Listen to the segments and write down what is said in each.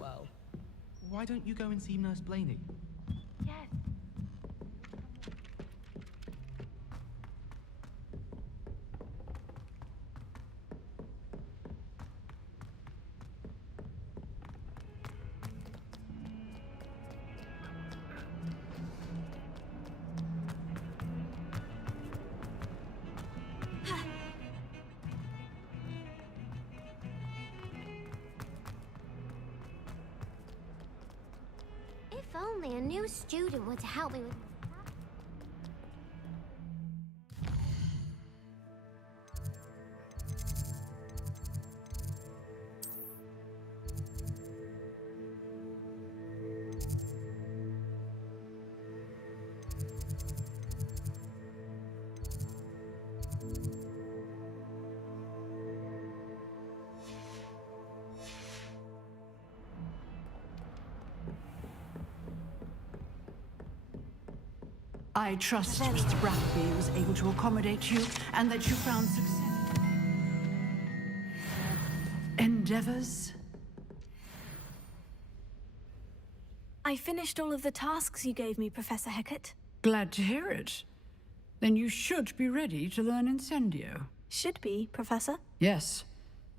well. Why don't you go and see Nurse Blaney? Yes. If only a new student were to help me with... I trust Mr. Brackby was able to accommodate you and that you found success. Endeavors? I finished all of the tasks you gave me, Professor Hecat. Glad to hear it. Then you should be ready to learn Incendio. Should be, Professor. Yes.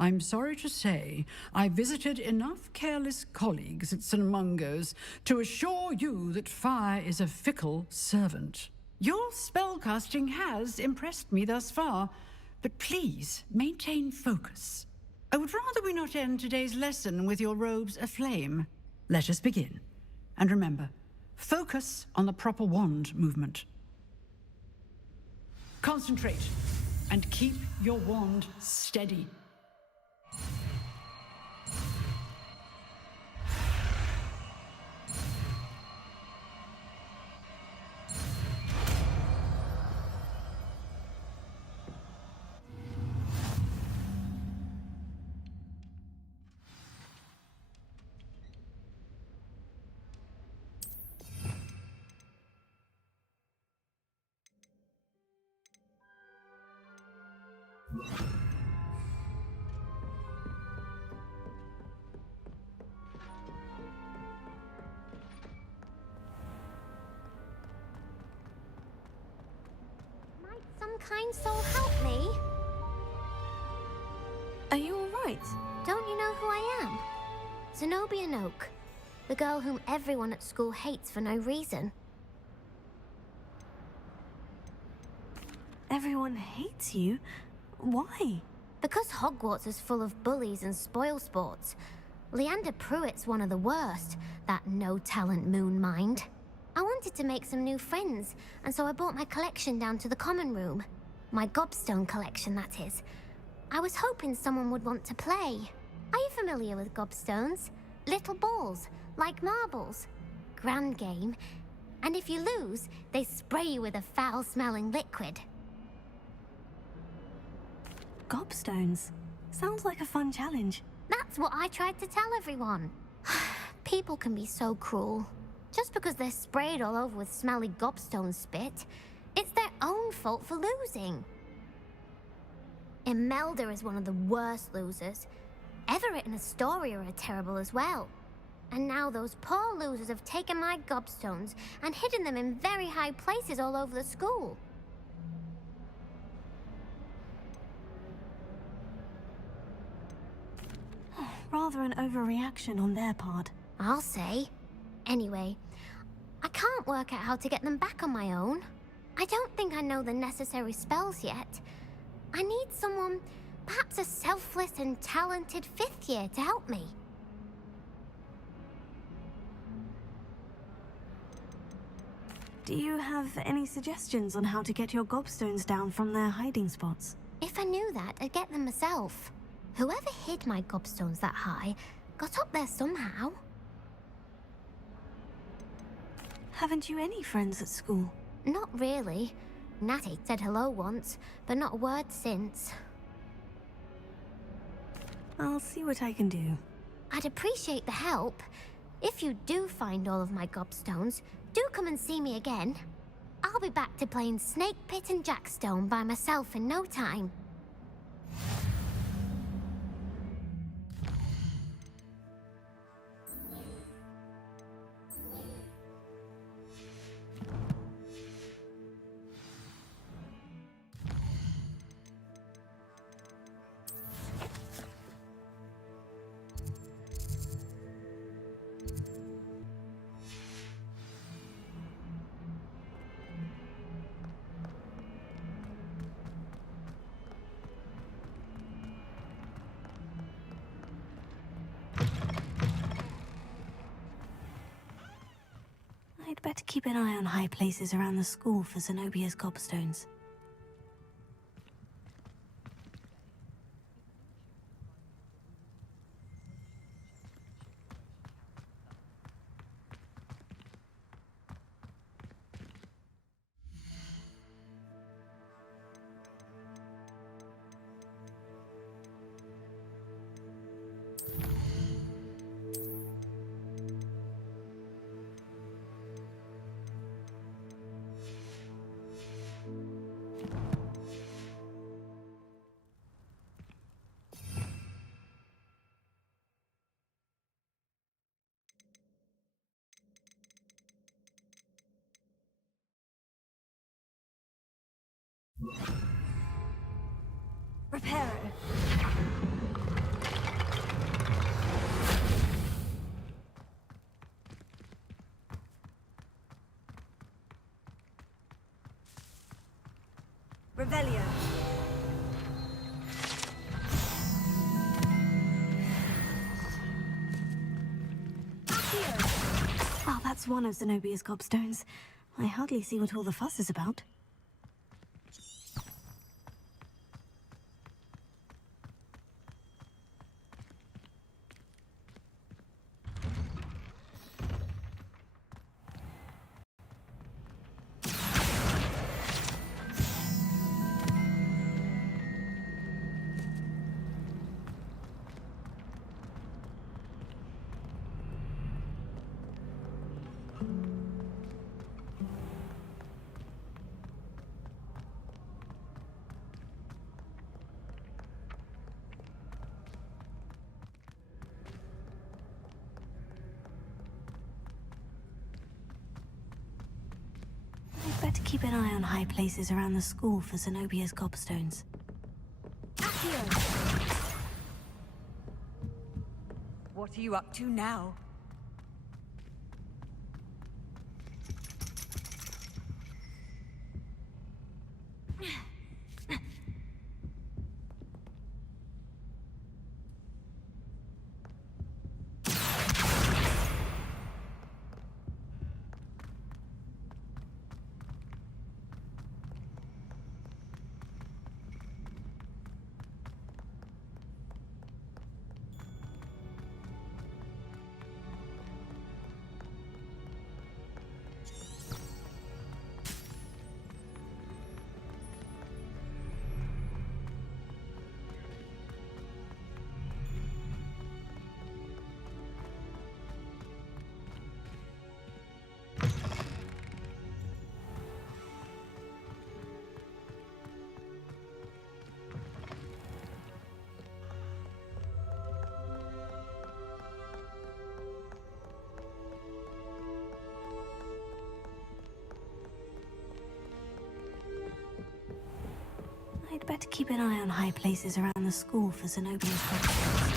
I'm sorry to say, I visited enough careless colleagues at St. Mungo's to assure you that fire is a fickle servant. Your spellcasting has impressed me thus far, but please maintain focus. I would rather we not end today's lesson with your robes aflame. Let us begin. And remember, focus on the proper wand movement. Concentrate and keep your wand steady. Might some kind soul help me? Are you all right? Don't you know who I am? Zenobia Noak, the girl whom everyone at school hates for no reason. Everyone hates you? Why? Because Hogwarts is full of bullies and spoilsports. Leander Pruitt's one of the worst, that no-talent moon mind. I wanted to make some new friends, and so I brought my collection down to the common room. My gobstone collection, that is. I was hoping someone would want to play. Are you familiar with gobstones? Little balls, like marbles. Grand game. And if you lose, they spray you with a foul-smelling liquid. Gobstones. Sounds like a fun challenge. That's what I tried to tell everyone. People can be so cruel. Just because they're sprayed all over with smelly gobstone spit, it's their own fault for losing. Imelda is one of the worst losers. Everett and Astoria are terrible as well. And now those poor losers have taken my gobstones and hidden them in very high places all over the school. Rather an overreaction on their part. I'll say. Anyway, I can't work out how to get them back on my own. I don't think I know the necessary spells yet. I need someone, perhaps a selfless and talented fifth year to help me. Do you have any suggestions on how to get your gobstones down from their hiding spots? If I knew that, I'd get them myself. Whoever hid my gobstones that high got up there somehow. Haven't you any friends at school? Not really. Natty said hello once, but not a word since. I'll see what I can do. I'd appreciate the help. If you do find all of my gobstones, do come and see me again. I'll be back to playing Snake Pit and Jackstone by myself in no time. keep an eye on high places around the school for Zenobia's gobstones. Reparo. Revelio. Well, that's one of Zenobia's gobstones. I hardly see what all the fuss is about. I'd better keep an eye on high places around the school for Zenobia's gobstones. What are you up to now? I'd better keep an eye on high places around the school for Zenobia's gobstones.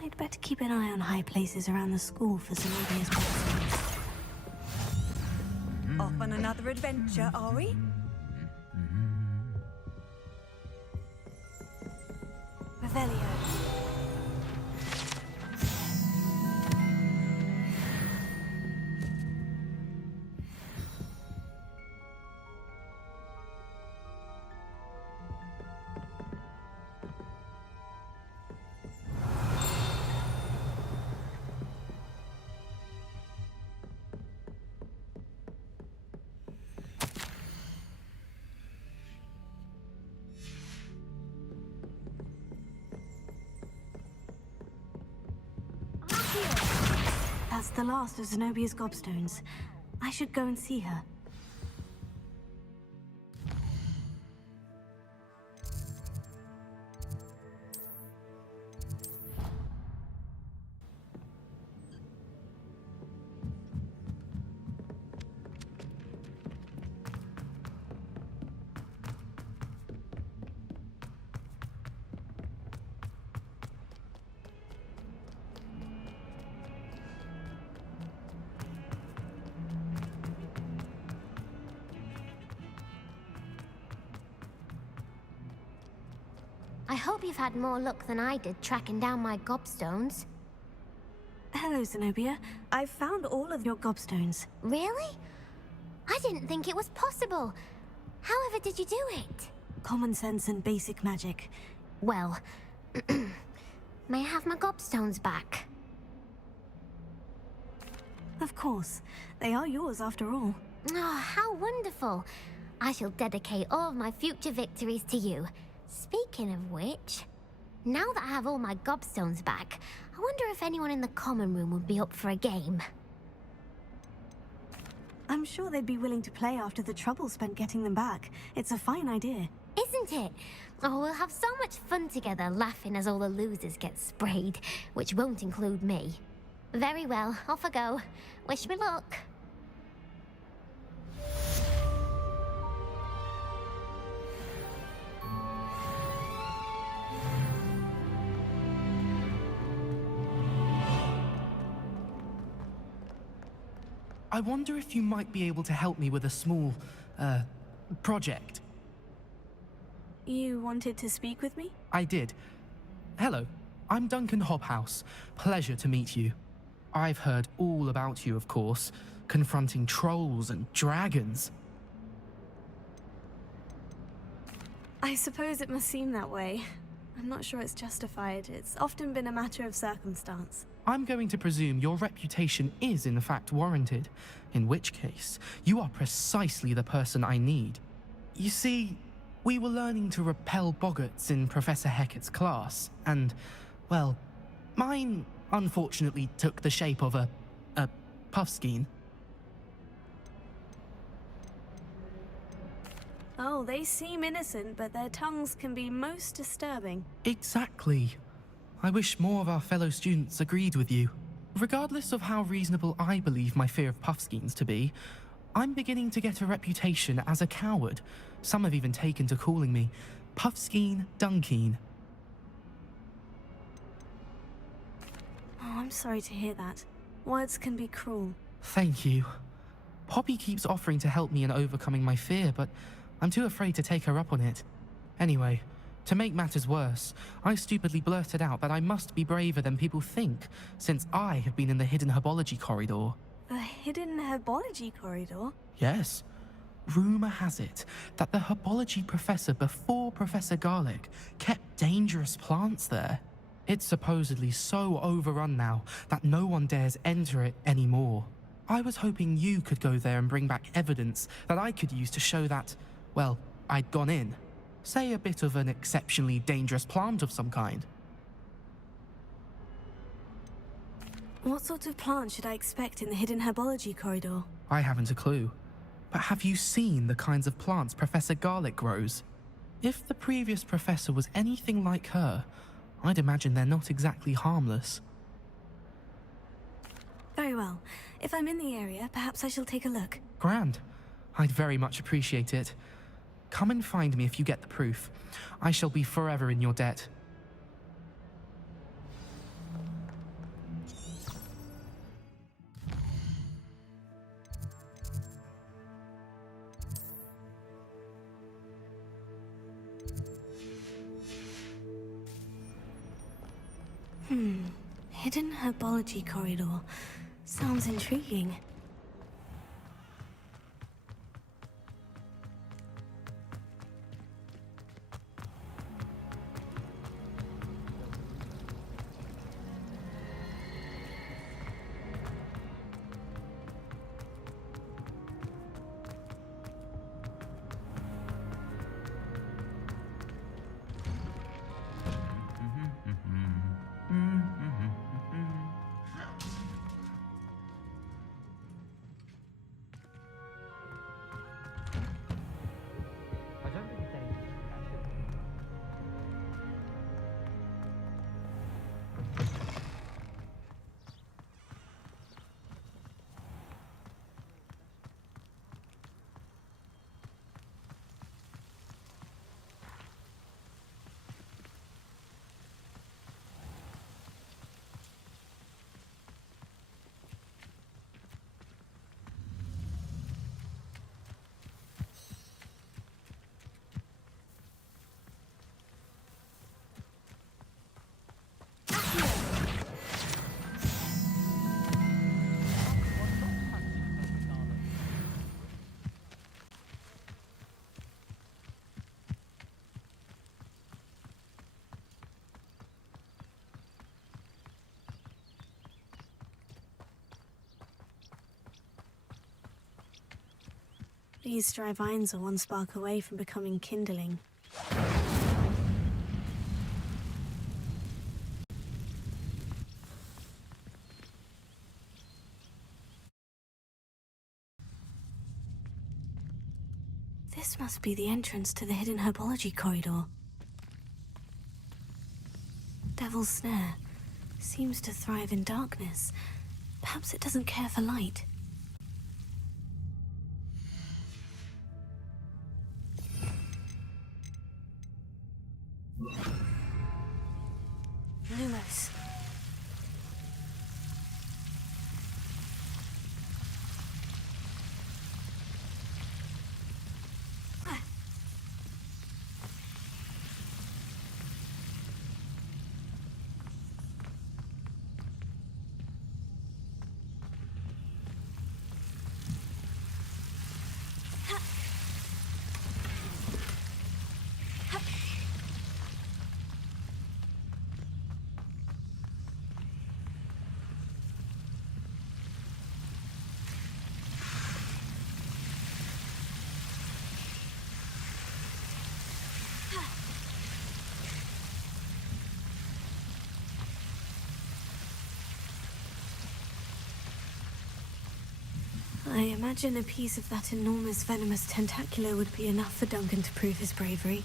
I'd better keep an eye on high places around the school for Zenobia's gobstones. Off on another adventure, are we? Revelio. That's the last of Zenobia's gobstones. I should go and see her. I hope you've had more luck than I did tracking down my gobstones. Hello, Zenobia. I've found all of your gobstones. Really? I didn't think it was possible. However did you do it? Common sense and basic magic. Well, may I have my gobstones back? Of course. They are yours after all. Oh, how wonderful. I shall dedicate all of my future victories to you. Speaking of which, now that I have all my gobstones back, I wonder if anyone in the common room would be up for a game. I'm sure they'd be willing to play after the trouble spent getting them back. It's a fine idea. Isn't it? Oh, we'll have so much fun together laughing as all the losers get sprayed, which won't include me. Very well, off I go. Wish me luck. I wonder if you might be able to help me with a small, project. You wanted to speak with me? I did. Hello, I'm Duncan Hobhouse. Pleasure to meet you. I've heard all about you, of course, confronting trolls and dragons. I suppose it must seem that way. I'm not sure it's justified. It's often been a matter of circumstance. I'm going to presume your reputation is in fact warranted, in which case, you are precisely the person I need. You see, we were learning to repel boggarts in Professor Hecat's class, and, well, mine unfortunately took the shape of a puffskein. Oh, they seem innocent, but their tongues can be most disturbing. Exactly. I wish more of our fellow students agreed with you. Regardless of how reasonable I believe my fear of puffskeins to be, I'm beginning to get a reputation as a coward. Some have even taken to calling me Puffskein Dunkeen. Oh, I'm sorry to hear that. Words can be cruel. Thank you. Poppy keeps offering to help me in overcoming my fear, but I'm too afraid to take her up on it. Anyway, to make matters worse, I stupidly blurted out that I must be braver than people think, since I have been in the hidden herbology corridor. The hidden herbology corridor? Yes. Rumor has it that the herbology professor before Professor Garlic kept dangerous plants there. It's supposedly so overrun now that no one dares enter it anymore. I was hoping you could go there and bring back evidence that I could use to show that, well, I'd gone in. Say a bit of an exceptionally dangerous plant of some kind. What sort of plant should I expect in the hidden herbology corridor? I haven't a clue. But have you seen the kinds of plants Professor Garlic grows? If the previous professor was anything like her, I'd imagine they're not exactly harmless. Very well. If I'm in the area, perhaps I shall take a look. Grand. I'd very much appreciate it. Come and find me if you get the proof. I shall be forever in your debt. Hidden herbology corridor. Sounds intriguing. These dry vines are one spark away from becoming kindling. This must be the entrance to the hidden herbology corridor. Devil's Snare seems to thrive in darkness. Perhaps it doesn't care for light. Lumos. I imagine a piece of that enormous venomous tentacular would be enough for Duncan to prove his bravery.